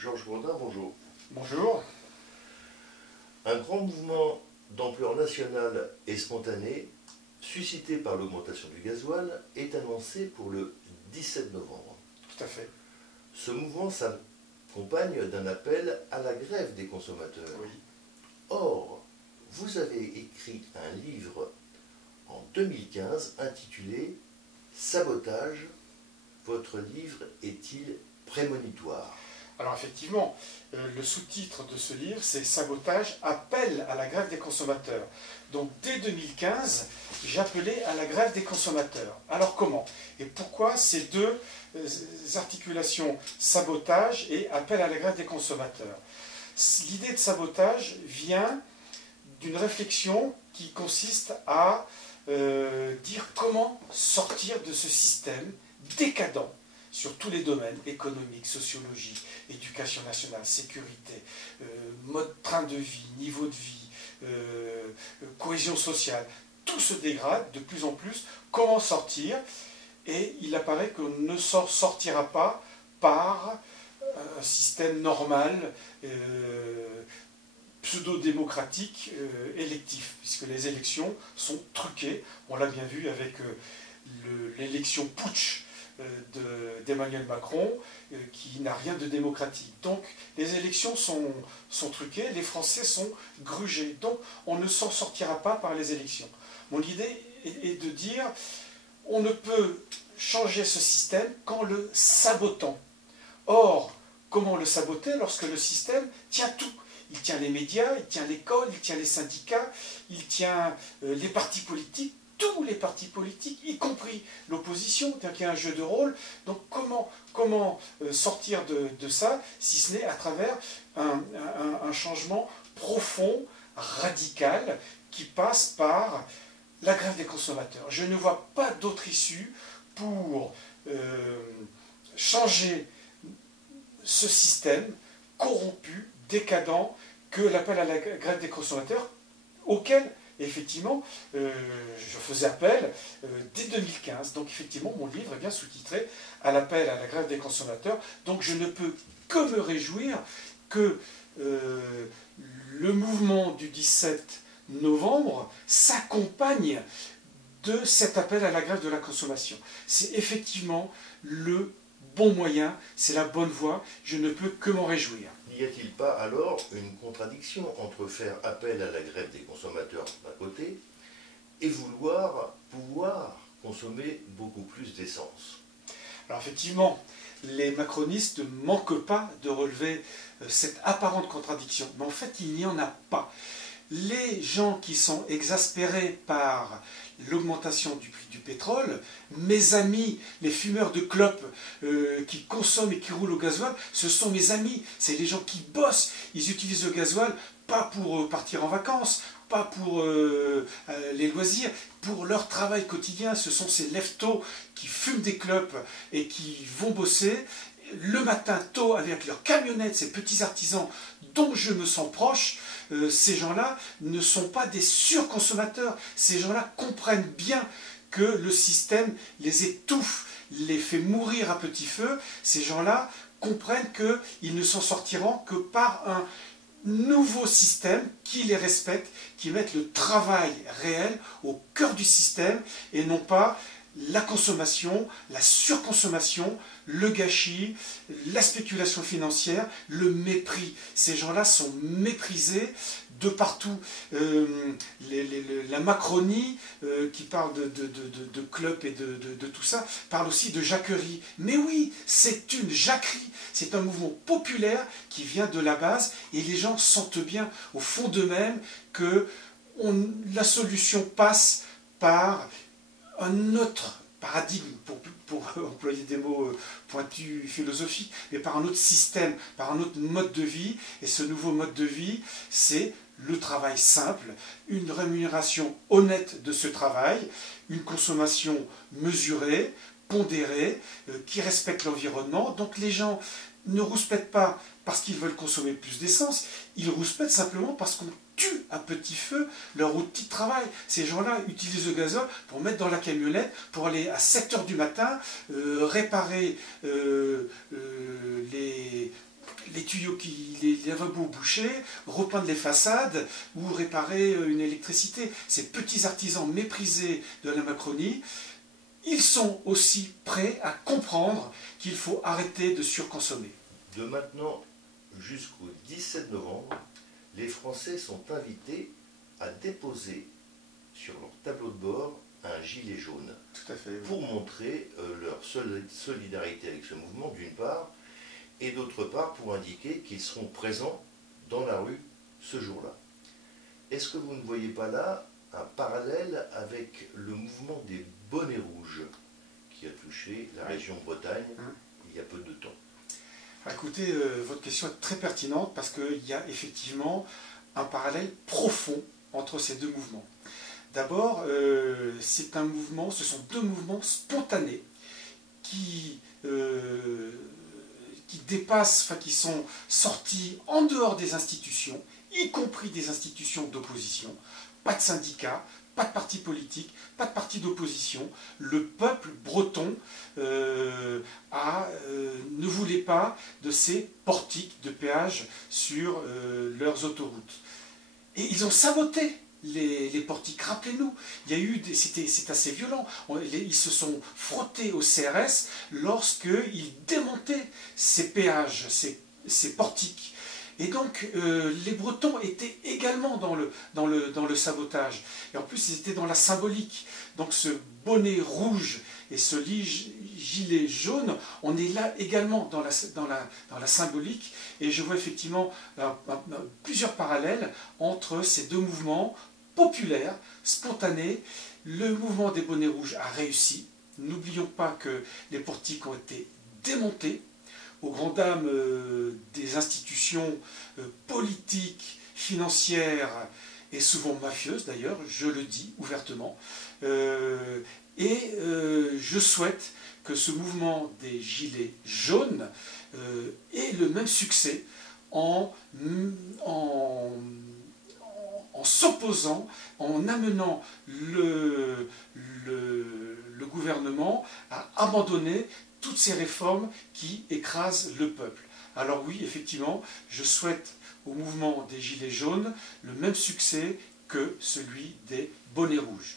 Georges Bourdin, bonjour. Bonjour. Un grand mouvement d'ampleur nationale et spontané, suscité par l'augmentation du gasoil, est annoncé pour le 17 novembre. Tout à fait. Ce mouvement s'accompagne d'un appel à la grève des consommateurs. Oui. Or, vous avez écrit un livre en 2015 intitulé « Sabotage ». Votre livre est-il prémonitoire? Alors effectivement, le sous-titre de ce livre, c'est « Sabotage, appel à la grève des consommateurs ». Donc dès 2015, j'appelais à la grève des consommateurs. Alors comment? Et pourquoi ces deux articulations, sabotage et appel à la grève des consommateurs? L'idée de sabotage vient d'une réflexion qui consiste à dire comment sortir de ce système décadent sur tous les domaines, économique, sociologie, éducation nationale, sécurité, mode train de vie, niveau de vie, cohésion sociale. Tout se dégrade de plus en plus. Comment sortir? Et il apparaît qu'on ne sortira pas par un système normal, pseudo-démocratique, électif, puisque les élections sont truquées. On l'a bien vu avec l'élection putsch d'Emmanuel Macron, qui n'a rien de démocratique. Donc les élections sont truquées, les Français sont grugés. Donc on ne s'en sortira pas par les élections. Mon idée est de dire, on ne peut changer ce système qu'en le sabotant. Or, comment le saboter lorsque le système tient tout? Il tient les médias, il tient l'école, il tient les syndicats, il tient les partis politiques, tous les partis politiques, y compris l'opposition, qu'il y a un jeu de rôle. Donc comment sortir de ça, si ce n'est à travers un changement profond, radical, qui passe par la grève des consommateurs. Je ne vois pas d'autre issue pour changer ce système corrompu, décadent, que l'appel à la grève des consommateurs, auquel effectivement, je faisais appel dès 2015. Donc effectivement, mon livre est bien sous-titré « À l'appel à la grève des consommateurs ». Donc je ne peux que me réjouir que le mouvement du 17 novembre s'accompagne de cet appel à la grève de la consommation. C'est effectivement le bon moyen, c'est la bonne voie, je ne peux que m'en réjouir. N'y a-t-il pas alors une contradiction entre faire appel à la grève des consommateurs d'un côté et pouvoir consommer beaucoup plus d'essence? Alors effectivement, les macronistes ne manquent pas de relever cette apparente contradiction, mais en fait il n'y en a pas. Les gens qui sont exaspérés par l'augmentation du prix du pétrole, mes amis, les fumeurs de clopes qui consomment et qui roulent au gasoil, ce sont mes amis, c'est les gens qui bossent, ils utilisent le gasoil pas pour partir en vacances, pas pour les loisirs, pour leur travail quotidien. Ce sont ces lève-tôt qui fument des clopes et qui vont bosser le matin tôt avec leurs camionnettes, ces petits artisans dont je me sens proche. Ces gens-là ne sont pas des surconsommateurs. Ces gens-là comprennent bien que le système les étouffe, les fait mourir à petit feu. Ces gens-là comprennent qu'ils ne s'en sortiront que par un nouveau système qui les respecte, qui mette le travail réel au cœur du système et non pas la consommation, la surconsommation, le gâchis, la spéculation financière, le mépris. Ces gens-là sont méprisés de partout. La Macronie, qui parle de clubs et de tout ça, parle aussi de jacquerie. Mais oui, c'est une jacquerie. C'est un mouvement populaire qui vient de la base et les gens sentent bien au fond d'eux-mêmes que la solution passe par un autre paradigme, pour employer des mots pointus philosophiques, mais par un autre système, par un autre mode de vie. Et ce nouveau mode de vie, c'est le travail simple, une rémunération honnête de ce travail, une consommation mesurée, pondérée, qui respecte l'environnement. Donc les gens ne rouspètent pas parce qu'ils veulent consommer plus d'essence, ils rouspètent simplement parce qu'on tue à petit feu leur outil de travail. Ces gens-là utilisent le gazole pour mettre dans la camionnette, pour aller à 7 h du matin, réparer les tuyaux, les lavabos bouchés, repeindre les façades ou réparer une électricité. Ces petits artisans méprisés de la Macronie, ils sont aussi prêts à comprendre qu'il faut arrêter de surconsommer. De maintenant jusqu'au 17 novembre, les Français sont invités à déposer sur leur tableau de bord un gilet jaune. Tout à fait. Oui. Pour montrer leur solidarité avec ce mouvement, d'une part, et d'autre part pour indiquer qu'ils seront présents dans la rue ce jour-là. Est-ce que vous ne voyez pas là un parallèle avec le mouvement des bonnets rouges qui a touché la région Bretagne il y a peu de temps? Écoutez, votre question est très pertinente parce qu'il y a effectivement un parallèle profond entre ces deux mouvements. D'abord, c'est un mouvement, ce sont deux mouvements spontanés qui dépassent, enfin qui sont sortis en dehors des institutions, y compris des institutions d'opposition. Pas de syndicats, pas de parti politique, pas de parti d'opposition. Le peuple breton ne voulait pas de ces portiques de péage sur leurs autoroutes. Et ils ont saboté les portiques. Rappelez-nous, il y a eu, c'est assez violent, ils se sont frottés au CRS lorsqu'ils démontaient ces péages, ces portiques. Et donc, les Bretons étaient également dans le sabotage. Et en plus, ils étaient dans la symbolique. Donc, ce bonnet rouge et ce gilet jaune, on est là également dans la symbolique. Et je vois effectivement plusieurs parallèles entre ces deux mouvements populaires, spontanés. Le mouvement des bonnets rouges a réussi. N'oublions pas que les portiques ont été démontés aux grandes dames des institutions politiques, financières et souvent mafieuses d'ailleurs, je le dis ouvertement. Je souhaite que ce mouvement des gilets jaunes ait le même succès en s'opposant, en amenant le gouvernement à abandonner toutes ces réformes qui écrasent le peuple. Alors oui, effectivement, je souhaite au mouvement des Gilets jaunes le même succès que celui des bonnets rouges.